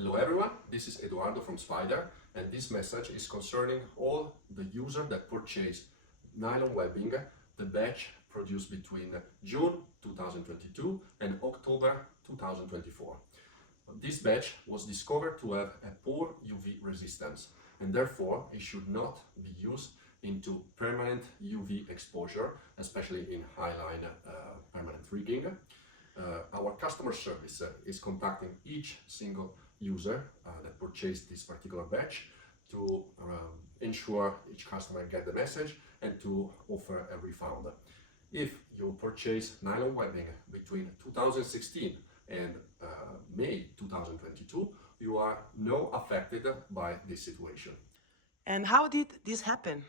Hello everyone, this is Eduardo from Spider, and this message is concerning all the users that purchased nylon webbing, the batch produced between June 2022 and October 2024. This batch was discovered to have a poor UV resistance, and therefore it should not be used into permanent UV exposure, especially in Highline permanent rigging. Our customer service is contacting each single user that purchased this particular batch to ensure each customer get the message and to offer a refund. If you purchase nylon webbing between 2016 and May 2022, you are not affected by this situation. And how did this happen?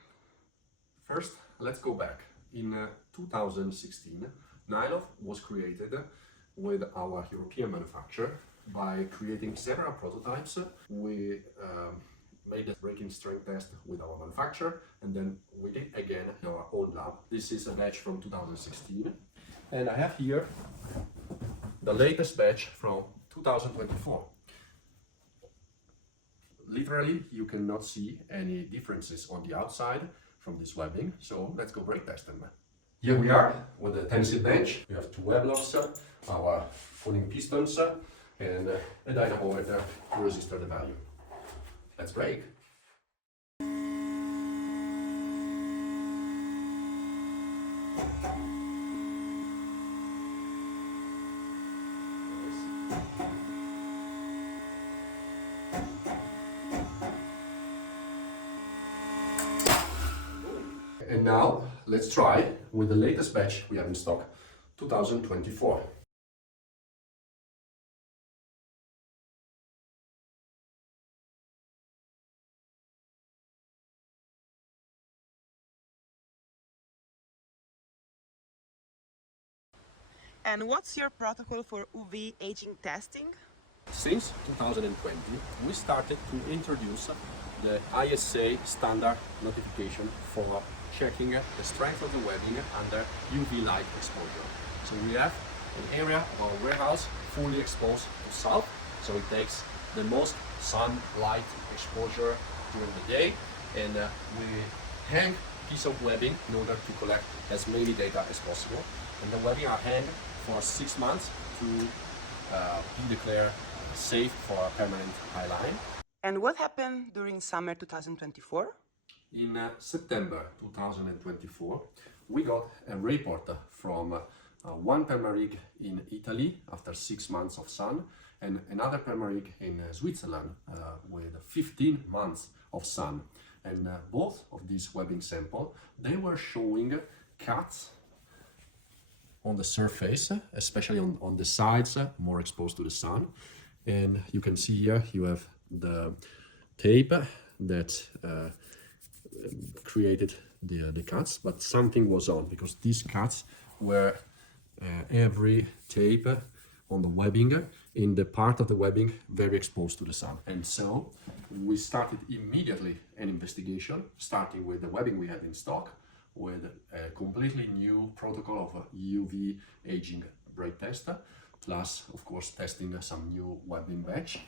First, let's go back. In 2016, NYLOVE was created with our European manufacturer. By creating several prototypes, we made a breaking strength test with our manufacturer, and then we did again in our own lab. This is a batch from 2016, and I have here the latest batch from 2024. Literally, you cannot see any differences on the outside from this webbing, so let's go break test them. Here we are with the tensile bench. We have two web locks, our pulling pistons, and a dynamometer to register the value. Let's break. And now let's try with the latest batch we have in stock, 2024. And what's your protocol for UV aging testing? Since 2020, we started to introduce the ISA standard notification for checking the strength of the webbing under UV light exposure. So we have an area of our warehouse fully exposed to sun, so it takes the most sunlight exposure during the day, and we hang piece of webbing in order to collect as many data as possible. And the webbing are hanged for 6 months to be declared safe for a permanent Highline. And what happened during summer 2024? In September 2024, we got a report from one permarig in Italy after 6 months of sun, and another permarig in Switzerland with 15 months of sun. And both of these webbing samples, they were showing cuts on the surface, especially on the sides, more exposed to the sun. And you can see here you have the tape that created the cuts, but something was on, because these cuts were every tape on the webbing in the part of the webbing very exposed to the sun. And so we started immediately an investigation, starting with the webbing we had in stock, with a completely new protocol of UV aging break test, plus of course testing some new webbing batch.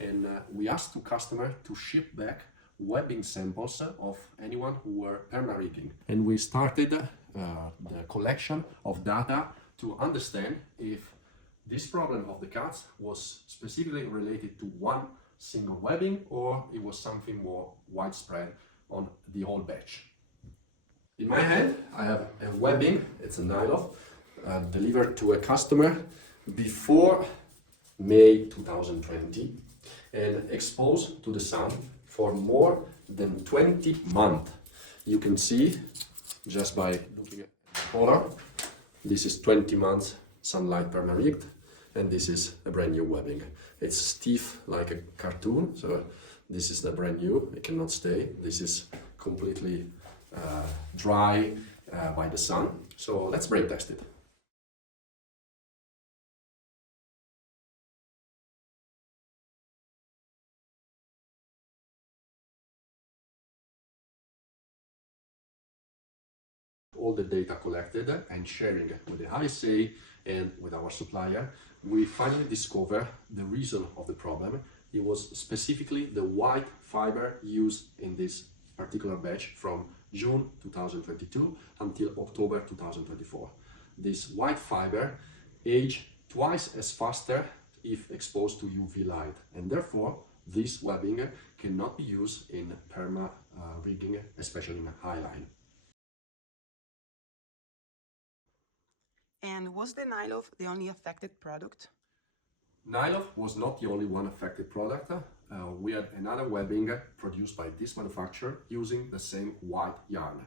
And we asked the customer to ship back webbing samples of anyone who were perma-rigging. And we started the collection of data to understand if this problem of the cuts was specifically related to one single webbing, or it was something more widespread on the whole batch. In my hand, I have a webbing, it's a NYLOVE, delivered to a customer before May 2020 and exposed to the sun for more than 20 months. You can see just by looking at the color, this is 20 months sunlight perma-rigged, and this is a brand new webbing. It's stiff like a cartoon, so this is the brand new, it cannot stay. This is completely dry by the sun. So let's break test it. All the data collected and sharing with the ISA and with our supplier, we finally discover the reason of the problem it was specifically the white fiber used in this particular batch from June 2022 until October 2024. This white fiber aged twice as faster if exposed to UV light, and therefore this webbing cannot be used in perma rigging, especially in Highline. And was the NYLOVE the only affected product? NYLOVE was not the only one affected product. We had another webbing produced by this manufacturer using the same white yarn.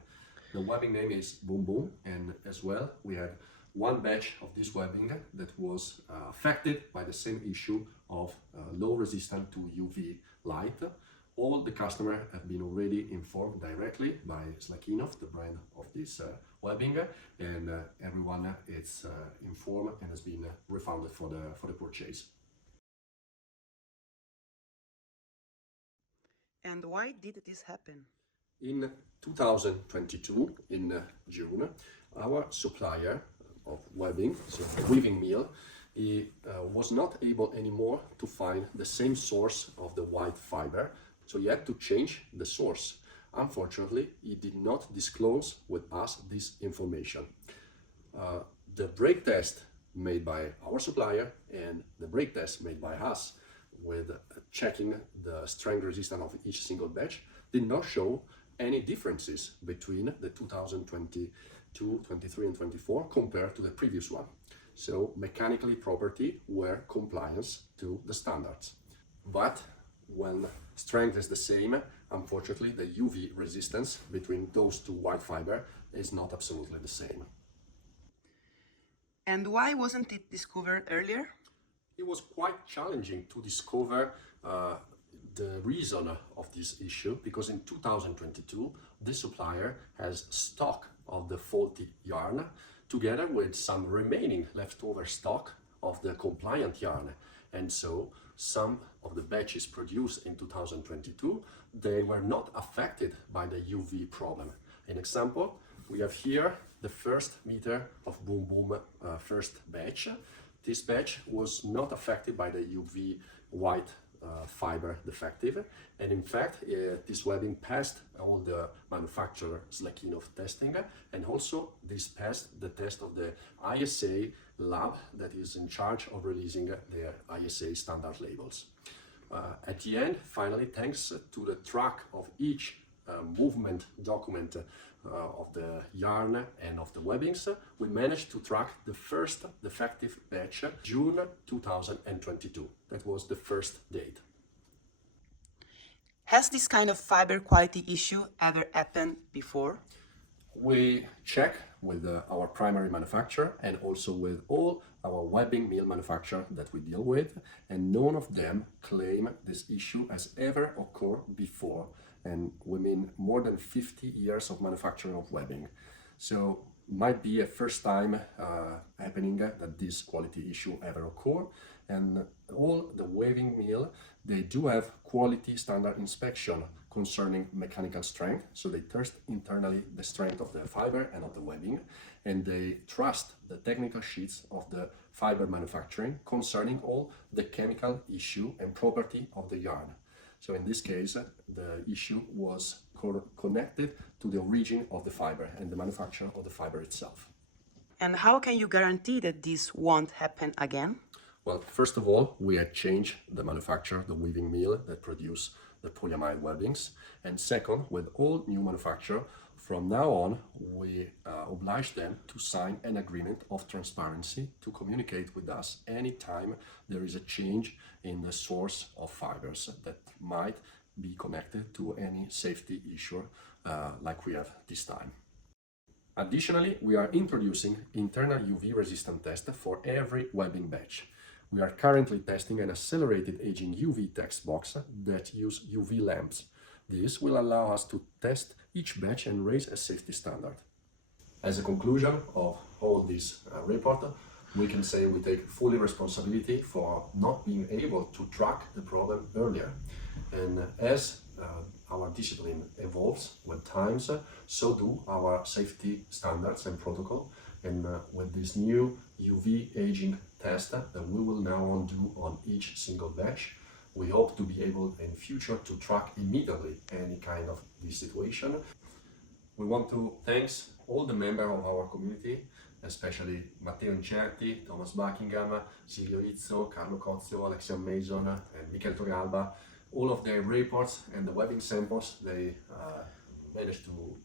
The webbing name is Boom Boom, and as well we had one batch of this webbing that was affected by the same issue of low resistance to UV light. All the customers have been already informed directly by Slakinov, the brand of this webbing, and everyone is informed and has been refunded for the purchase. And why did this happen? In 2022, in June, our supplier of webbing, so weaving mill, he was not able anymore to find the same source of the white fiber, so he had to change the source. Unfortunately, he did not disclose with us this information. The break test made by our supplier and the break test made by us with checking the strength resistance of each single batch did not show any differences between the 2022, 23 and 24 compared to the previous one. So mechanically property were compliance to the standards. But when strength is the same, unfortunately the UV resistance between those two white fiber is not absolutely the same. And why wasn't it discovered earlier? It was quite challenging to discover the reason of this issue, because in 2022 the supplier has stock of the faulty yarn together with some remaining leftover stock of the compliant yarn, and so some of the batches produced in 2022 they were not affected by the UV problem. An example, we have here the first meter of Boom Boom first batch. This batch was not affected by the UV white fiber defective, and in fact this webbing passed all the manufacturer Slakinov testing, and also this passed the test of the ISA lab that is in charge of releasing the ISA standard labels. At the end, finally, thanks to the track of each movement document of the yarn and of the webbings, we managed to track the first defective batch June 2022. That was the first date. Has this kind of fiber quality issue ever happened before? We check with our primary manufacturer and also with all our webbing mill manufacturer that we deal with, and none of them claim this issue has ever occurred before. And we mean more than 50 years of manufacturing of webbing. So might be a first time happening that this quality issue ever occur. And all the weaving mill, they do have quality standard inspection concerning mechanical strength. So they test internally the strength of the fiber and of the webbing, and they trust the technical sheets of the fiber manufacturing concerning all the chemical issue and property of the yarn. So in this case, the issue was connected to the origin of the fiber and the manufacture of the fiber itself. And how can you guarantee that this won't happen again? Well, first of all, we had changed the manufacturer, the weaving mill that produce the polyamide webbings. And second, with all new manufacturer, from now on, we oblige them to sign an agreement of transparency to communicate with us anytime there is a change in the source of fibers that might be connected to any safety issue like we have this time. Additionally, we are introducing internal UV resistant test for every webbing batch. We are currently testing an accelerated aging UV text box that use UV lamps. This will allow us to test each batch and raise a safety standard. As a conclusion of all this report, we can say we take fully responsibility for not being able to track the problem earlier. And as our discipline evolves with times, so do our safety standards and protocol. And with this new UV aging test that we will now do on each single batch, We hope to be able in future to track immediately any kind of this situation. We want to thank all the members of our community, especially Matteo Incerti, Thomas Buckingham, Silvio Izzo, Carlo Cozio, Alexia Mason, and Michael Torrealba. All of their reports and the webbing samples they managed to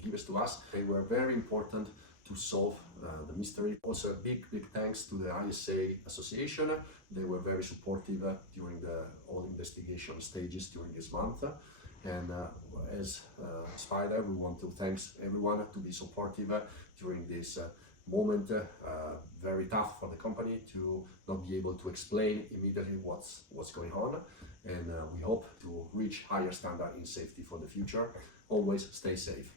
give us to us. They were very important to solve the mystery. Also a big thanks to the ISA Association. They were very supportive during all investigation stages during this month. And as Spider, we want to thank everyone to be supportive during this moment, very tough for the company to not be able to explain immediately what's going on. And we hope to reach higher standard in safety for the future. Always stay safe.